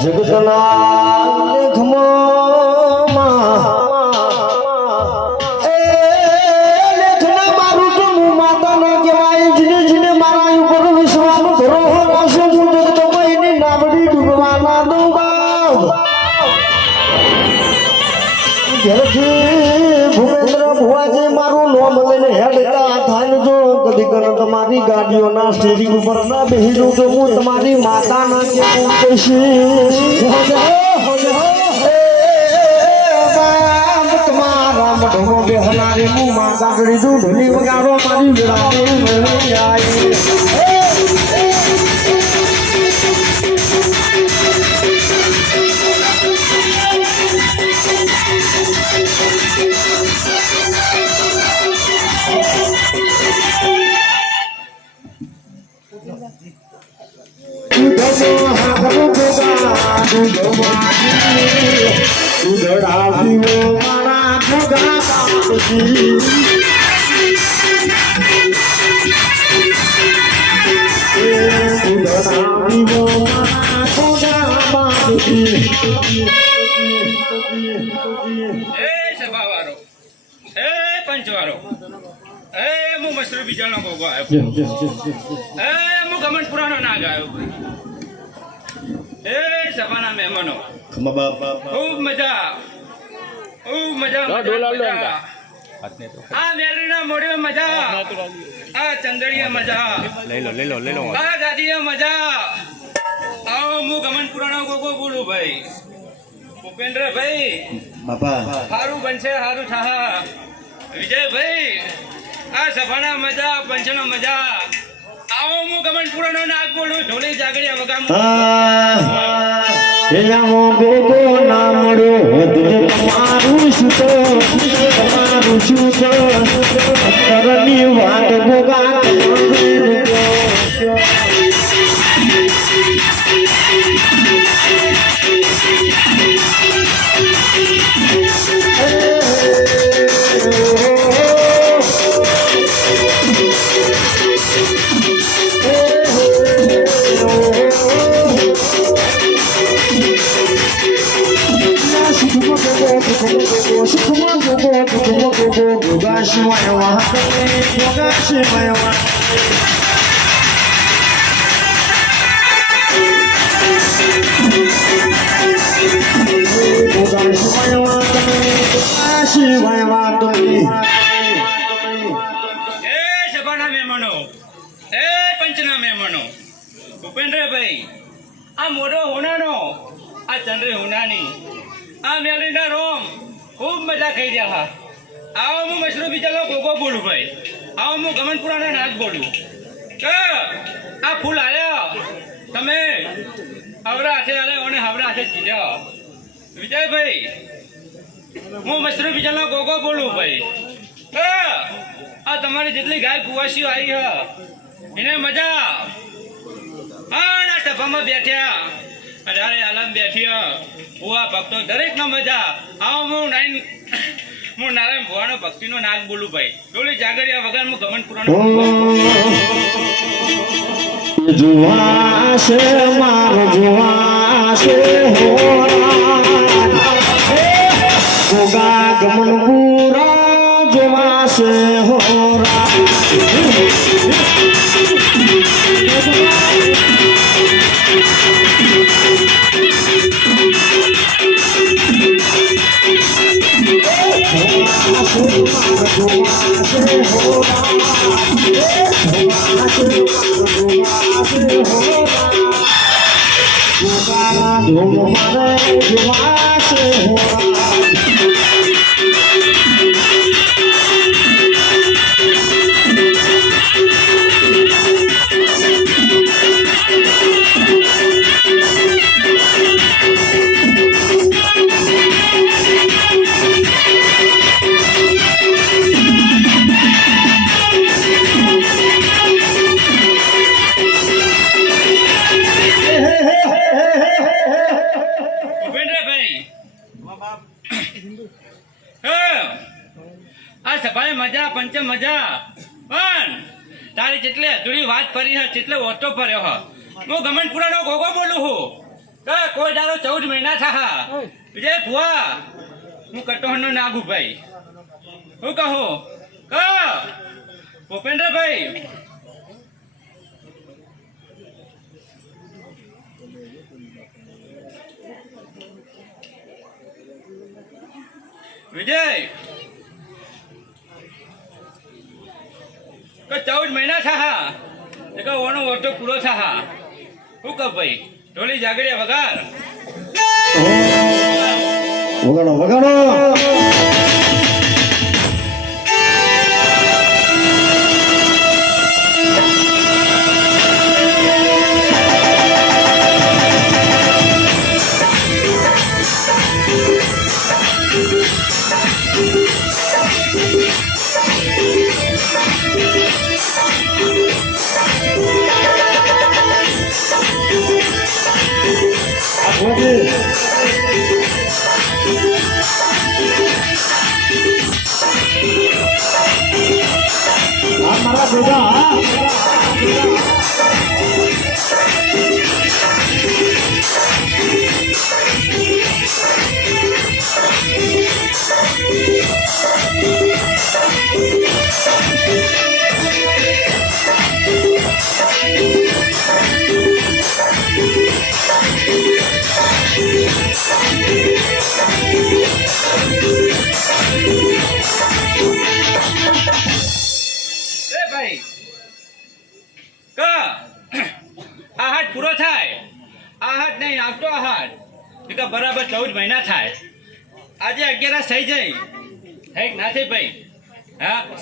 જગતના સ્ટેરિંગ ઉપર ના જઉં તો હું તમારી માતાના કેવું કહીશ? એ સભાવાળો એ પંચવાળો એ હું મસરૂ બીજાનો ગોગો આવ્યો. એ હું ગમનપુરાનો નાગ આવ્યો. એ સભાના મહેમાનો ખૂબ મજા ખૂબ મજા મજા, મજા આ મેલડીના મોઢે મજા. આ ચંદડીએ મજા. લઈ લો લઈ લો લઈ લો આ દાદીએ મજા. આવો હું ગમનપુરાનો ગોગો બોલું ભાઈ. ભૂપેન્દ્રભાઈ હારું બનશે હારું થાહા. વિજયભાઈ આ સભાના મજા પંચનો મજા. આવો હું ગમન નાગ બોલું ઢોલી જાગડિયા વગામ ગોગો ના મળ્યો તમારું શું તો? તમારું શું તો અંતરની વાત ગોગા મહેમાનો એ પંચના મહેમાનો ભૂપેન્દ્રભાઈ આ મોઢો હુનાનો આ ચંદ્ર હુનાની આ મેલડીના રોમ ખૂબ મજા ખાઈ રહ્યા આવો બોલું ભાઈ? આવો હું ગમનપુરાનો નાગ બોલું. કે આ ફૂલ આવ્યા તમે હવરા હાથે આવ્યા અને હવરા હાથે જીલ્યા વિજયભાઈ, હું મશરૂ બીજાનો ગોગો બોલું ભાઈ. કે આ તમારી જેટલી ગાય કુવાસીઓ આવી હ એને મજા. ના સભામાં બેઠ્યા. અઢારે આલમ બેઠી હ ભુવા ભક્તો દરેકનો મજા. આવો હું નાઈન હું નારાયણ ભુવાનો ભક્તિનો નાગ બોલું ભાઈ. ડોલી જાગરિયા વગર હું ગમન પુરાણ મારો જુવાશે ગોગા ગમન Don't know my name, you ask me વિજય હું કટોહનો નાગુ ભાઈ હું કહું? ક ભૂપેન્દ્રભાઈ. વિજય. કે ચૌદ મહિના થા એક ઓનો ઓટો પૂરો થા હું કહ, ભાઈ, ઢોલી જાગડ્યા વગાર わからんわからん。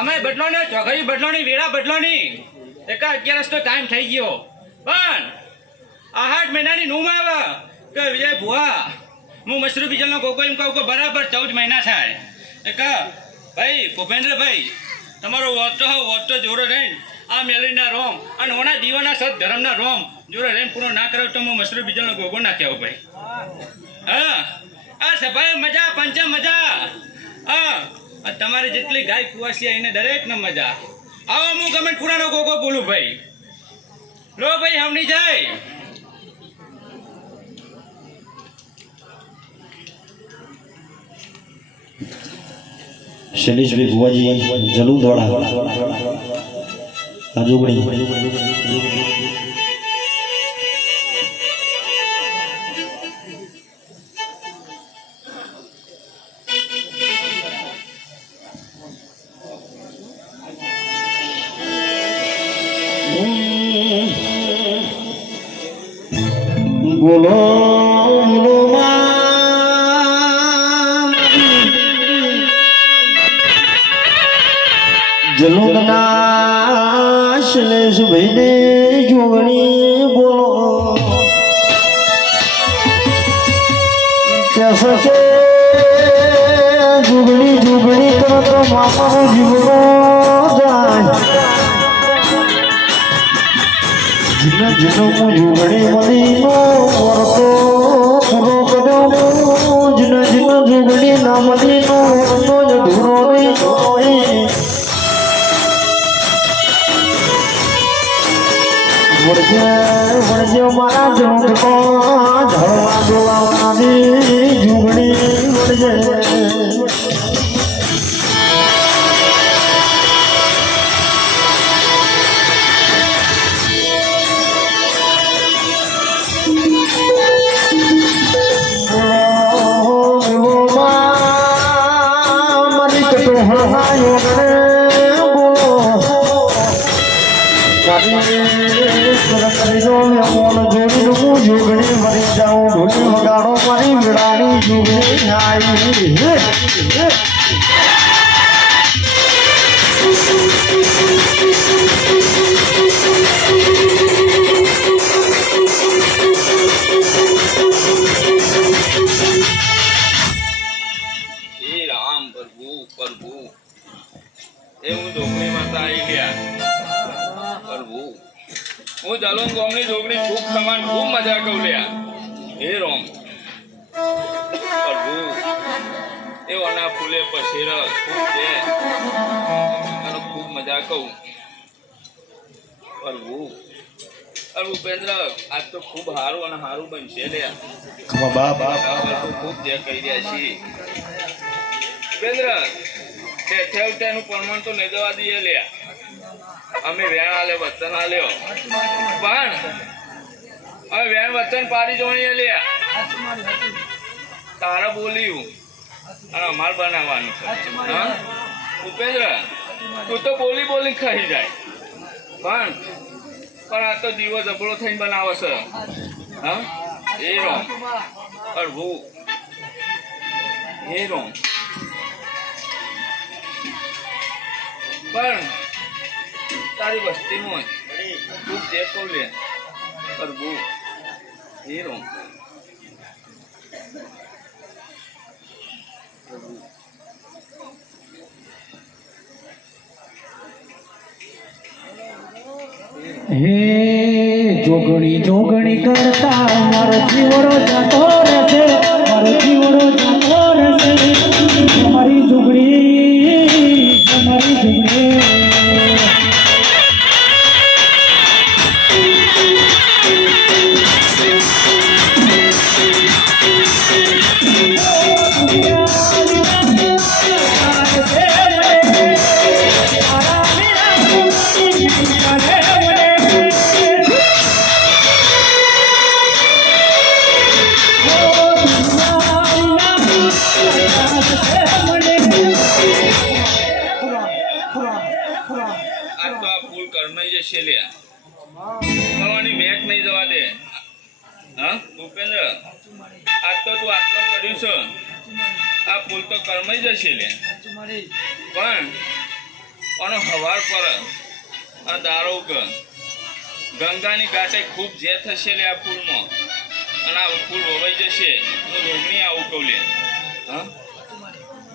સમય બદલો ને ચોઘડી બદલો ની વેળા બદલો ની એક અગિયારસ તો ટાઈમ થઈ ગયો. પણ આઠ મહિનાની નું આવે. કે વિજય ભુવા, હું મશરૂ બીજલનો કોકો એમ કહું કે બરાબર ચૌદ મહિના થાય. એક, ભાઈ, ભૂપેન્દ્રભાઈ, તમારો વોટો વોટો જોરો રહીને આ મેલીના રોમ અને ઓના દીવાના સત ધર્મના રોમ જોડે રહીને પૂરો ના કરો તો હું મશરૂ બીજલનો ગોગો ના કહેવું ભાઈ. હા, આ સભાએ મજા, પંચે મજા. હા તમારી જેટલી ગાય કુવાસી એને દરેક ને મજા આવો. હું ગમે ખુરાનો ગોગો બોલું ભાઈ. લો ભાઈ, હમણી જાય. શૈલેષભાઈ ભુવાજી જલુદવાડા રાજુગણી. કેસે કે જુગડી જુગણી કરો તો મામાનો જીવનો જાય જીને. જીનો હું જુગડી મળીનો વર્તો પૂરો કર્યો જીને જીનો જુગડી ના મળીનો વર્તો જ ઢૂરો નહીં વળજે વળજે મારા જોડકો ઝળવા બોલાવનારી જુગણી વળજે મેળાની જોગણી હે રામ પ્રભુ પ્રભુ. એ હું જોગણી માતા આવી ગયા. પ્રભુ. હું જલોન ગોમની જોગણી ખૂબ સમાન, ખૂબ મજા કહું લ્યા. હે રોમ. એ ઓના ફૂલે પછી ખૂબ છે. અને ખૂબ મજા કહું. અરવું. અરે ભૂપેન્દ્ર આજ તો ખૂબ સારું અને સારું બનશે લે બા બા આપણે ખૂબ જે કહી રહ્યા છીએ. ભૂપેન્દ્ર તે તેનું પ્રમાણ તો નહીં જવા દઈએ લે અમે વેણ આલે વચન આલ્યો. પણ હવે વેણ વચન પાડી જોણી લે તારા બોલ્યું. અને અમાર બનાવવાનું છે. હા? ઉપેન્દ્ર, તું તો બોલી બોલી ખાઈ જાય. પણ પણ આ તો દીવો જબડો થઈને બનાવો છે. હા? એ રો અડવું એ રો પણ, તારી વસ્તીમાં તું જે કહું લે અડવું એ રો હે જોગણી જોગણી કરતા મારો જીવરો જતો રહેશે. મારો જશે નહીં જવા દે. હા, ભૂપેન્દ્ર? આજ તો તું આટલો કર્યું છે. આ પુલ તો કરમાઈ જશે લે. પણ અને હવાર પર આ દારો કે ગંગાની ઘાટે ખૂબ જે થશે લે આ પુલમાં અને આ ફૂલ વવાઈ જશે. તો રોગણી આવું કહું લે. હા?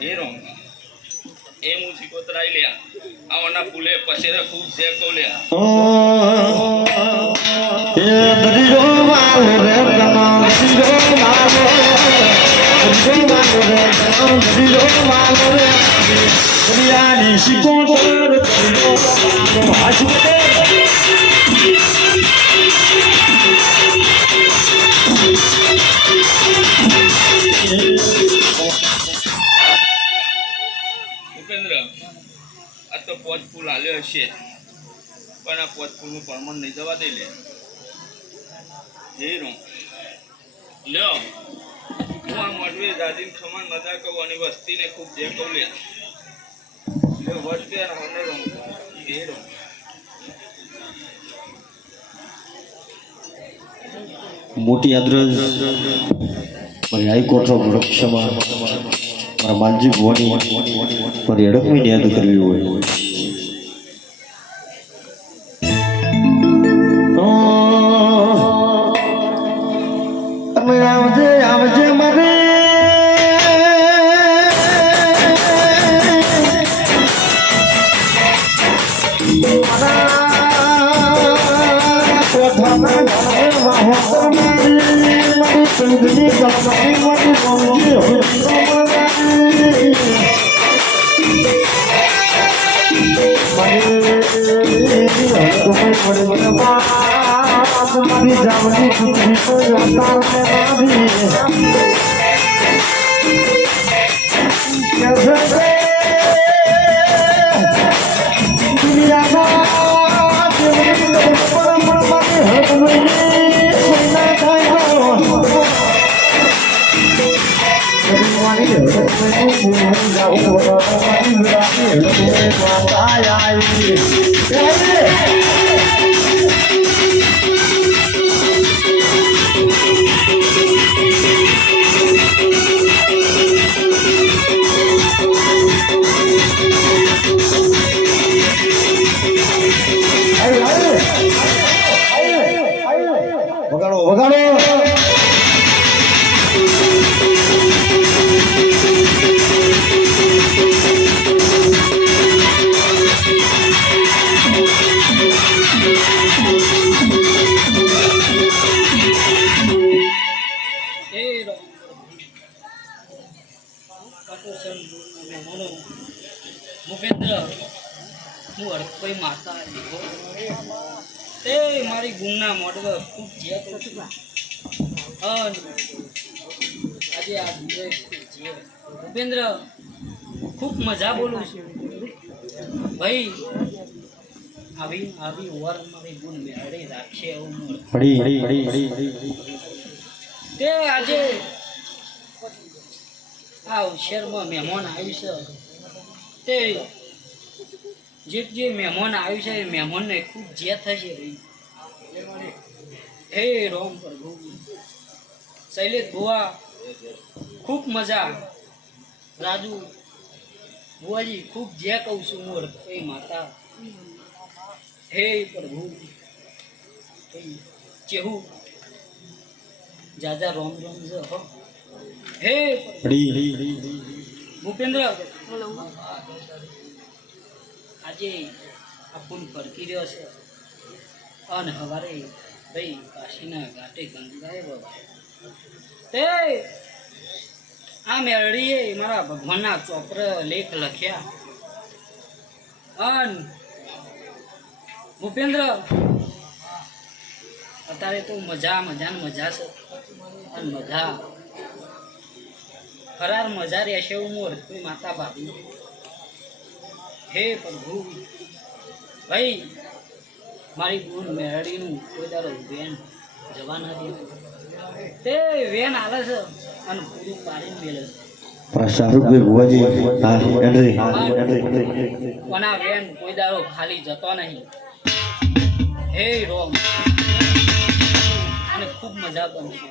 એ રોંગ એ હું સિકોતરાઈ લ્યા. આવના ફૂલે પછી ખૂબ જે કહું લ્યા. આ તો પોચ ફૂલ હાલ્યો હશે. પણ આ પોચ ફૂલનું પ્રમાણ નહીં જવા દે લે. હીરો લ્યો. હું આ મોઢવી દાદીને ખમાન મજા કહું અને વસ્તીને રમ. મોટી અદ્રજ. મારી હાઈકોર્ટનો વૃક્ષમાં મારા માલજી ભુવાની મારી અડકમી યાદ કરવી હોય. આવજે આવજે મારે જાવની ચૂંટણી કોઈ અવતારને માની કેસે વગાડો અર્થભાઈ માતા દીધો તે મારી ગુમના મોડવે ખૂબ જે આજે આ જીવે ખૂબ જે ભૂપેન્દ્ર ખૂબ મજા બોલું છું. ભાઈ આવી આવી ઓર મારી ગુણ મેળવી રાખશે એવું હું તે આજે આ શહેરમાં મહેમાન આવ્યું છે તે જે જે મહેમાન આવ્યું છે એ મહેમાનને ખૂબ જે થશે ભાઈ. હે રોમ પ્રભુ. શૈલેષ ભુવા ખૂબ મજા. રાજુ ભુવાજી ખૂબ જે કહું છું હું હે માતા. હે પ્રભુ. ચેહુ. જાજા રોમ રોમ છે હો. હે ભૂપેન્દ્ર. આજે આ પુલ ફરકી રહ્યો છે. અને હવારે ભાઈ કાશીના ઘાટે ગંગાએ વવાય. તે આ મેળીએ મારા ભગવાનના ચોપર લેખ લખ્યા. અન ભૂપેન્દ્ર, અત્યારે તો મજા મજા ને મજા છે. અને મજા. ફરાર મજા રહેશે હું કોઈ માતા ભાભી હે પ્રભુ. ભાઈ મારી ગુણ મેળવીનું કોઈ દાડો વેન જવા નથી તે વેન આવે છે અને પૂરું પાડીને મેળે છે. શાહરુખભાઈ ભુવાજી હા એન્ટ્રી. વેન કોઈ દાડો ખાલી જતો નહીં. હે રોમ. અને ખૂબ મજા બનશે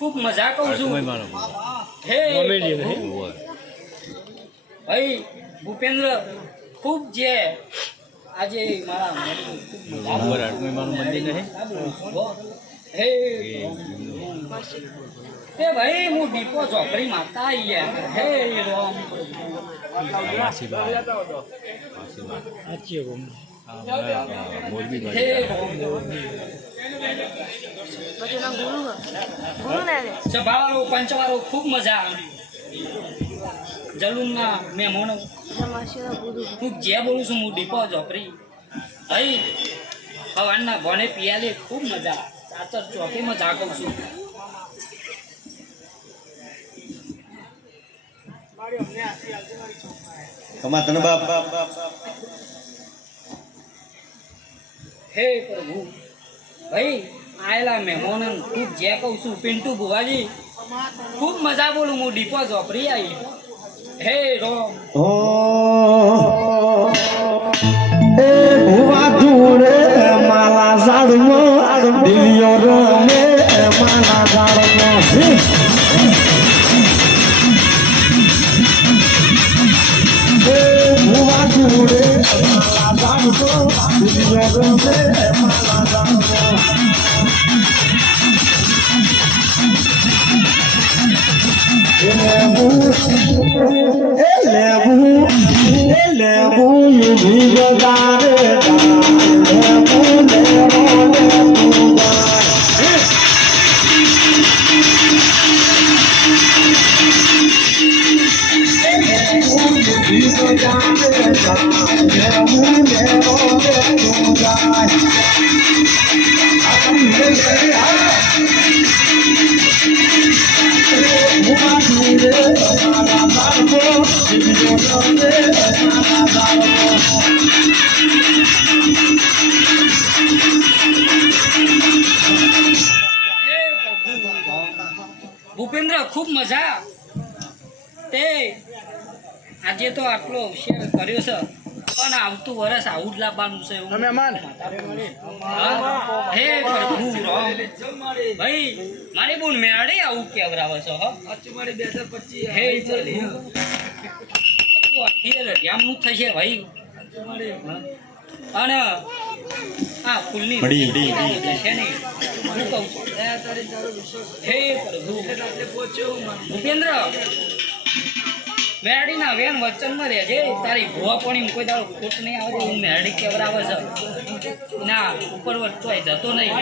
ખૂબ મજા કહું છું. હે ભાઈ ભૂપેન્દ્ર ખૂબ જે આજે મારા મેરડી ખૂબ મજા હે. એ ભાઈ હું દીપો ચોકડી માતા ગયા હે રોમ હે સભાવાળો પંચવાળો ખૂબ મજા જલુમના મહેમાનો. હું જે બોલું છું, હું દીપો ચોકડી અહીં હવાના ભણે પિયાલે ખૂબ મજા ચાચર ચોકીમાં જાગું છું. કમા તને બાપ હે પ્રભુ. ભાઈ, આયેલા મહેમાનોને ખૂબ જે કહું છું, પિન્ટુ ભુવાજી, ખૂબ મજા બોલું, હું દીપો ઝોપરી આવી હે રોમ. ઓ માલા ઝાડમાં દિલિયો રમે માલા ઝાડમાં લેબુ લેબુ યુગી લાવવાનું છે તમે અમાન હે પ્રભુ રામ. ભાઈ મારી બોન મેળે આવું કેવરાવે છે હો. હે પ્રભુ તું આથી નું થશે ભાઈ. અને આ ફૂલની છે ને હું કહું છું. હે પ્રભુ ભૂપેન્દ્ર મેરડીના વેન વચનમાં રહેજે તારી ભૂવા પણ કોઈ દાડો ખોટ નહીં આવે હું મેરડી કેવરાવે છે. ના, ઉપર વટતો જતો નહીં.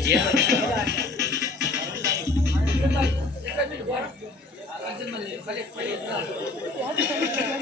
જે